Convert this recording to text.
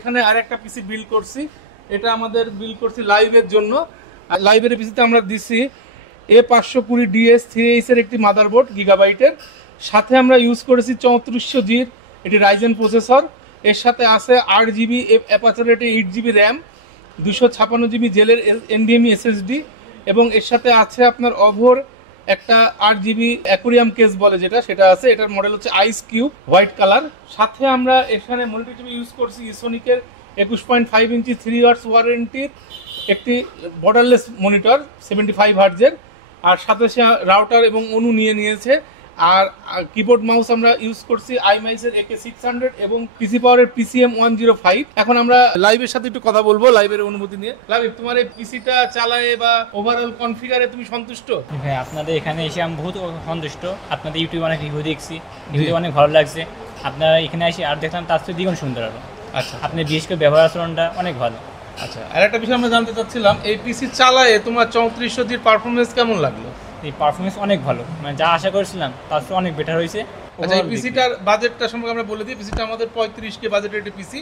এখানে আরেকটা PC build করছি, এটা আমাদের বিল্ড করছি লাইভের জন্য। লাইভের পিসিতে আমরা দিছি A520DS3H এর একটি মাদারবোর্ড গিগাবাইটের, সাথে আমরা ইউজ করেছি 3400G'র এটি রাইজেন প্রসেসর। এর সাথে আছে 8GB অ্যাপাচার রেটে 8GB র্যাম, 256GB জেলের NVMe SSD, এবং এর সাথে আছে আপনার অভোর একটা 8GB অ্যাকুরিয়াম কেস বলে যেটা, সেটা আছে। এটার মডেল হচ্ছে আইস কিউব হোয়াইট কালার। সাথে আমরা এখানে মনিটর হিসেবে ইউজ করছি ইসোনিকের 21.5 ইঞ্চি 3 ইয়ার্স ওয়ারেন্টির একটি বর্ডারলেস মনিটর 75 হার্জের, আর সাথে সে রাউটার এবং অনু নিয়ে নিয়েছে। আর কিবোর্ড মাউস আমরা ইউজ করছি আইমাইসের AK600 এবং পিসি পাওয়ারের PCM105। এখন আমরা লাইভের সাথে একটু কথা বলবো লাইভের অনুভূতি নিয়ে। লাইভ, তোমার এই পিসিটা চালায় বা ওভারঅল কনফিগারে তুমি সন্তুষ্ট? ভাই আপনাদের এখানে এসে আমি বহুত সন্তুষ্ট। আপনাদের ইউটিউবে অনেক রিভিউ দেখছি, রিভিউ অনেক ভালো লাগছে। আপনারা এখানে এসে আর দেখলাম তার চেয়ে দ্বিগুণ সুন্দর আরো। আচ্ছা, আপনার বিশেষ করে ব্যবহার আচরণটা অনেক ভালো। আচ্ছা, আর একটা বিষয় আমরা জানতে চাচ্ছিলাম, এই পিসি চালায় তোমার 3400G'র পারফরমেন্স কেমন লাগলো? এই পারফরমেন্স অনেক ভালো, মানে যা আশা করেছিলাম তার চেয়ে অনেক বেটার হয়েছে। আচ্ছা, এই পিসিটার বাজেটটা সম্পর্কে আমরা বলে দিই। পিসিটা আমাদের 35K বাজেটের একটি পিসি।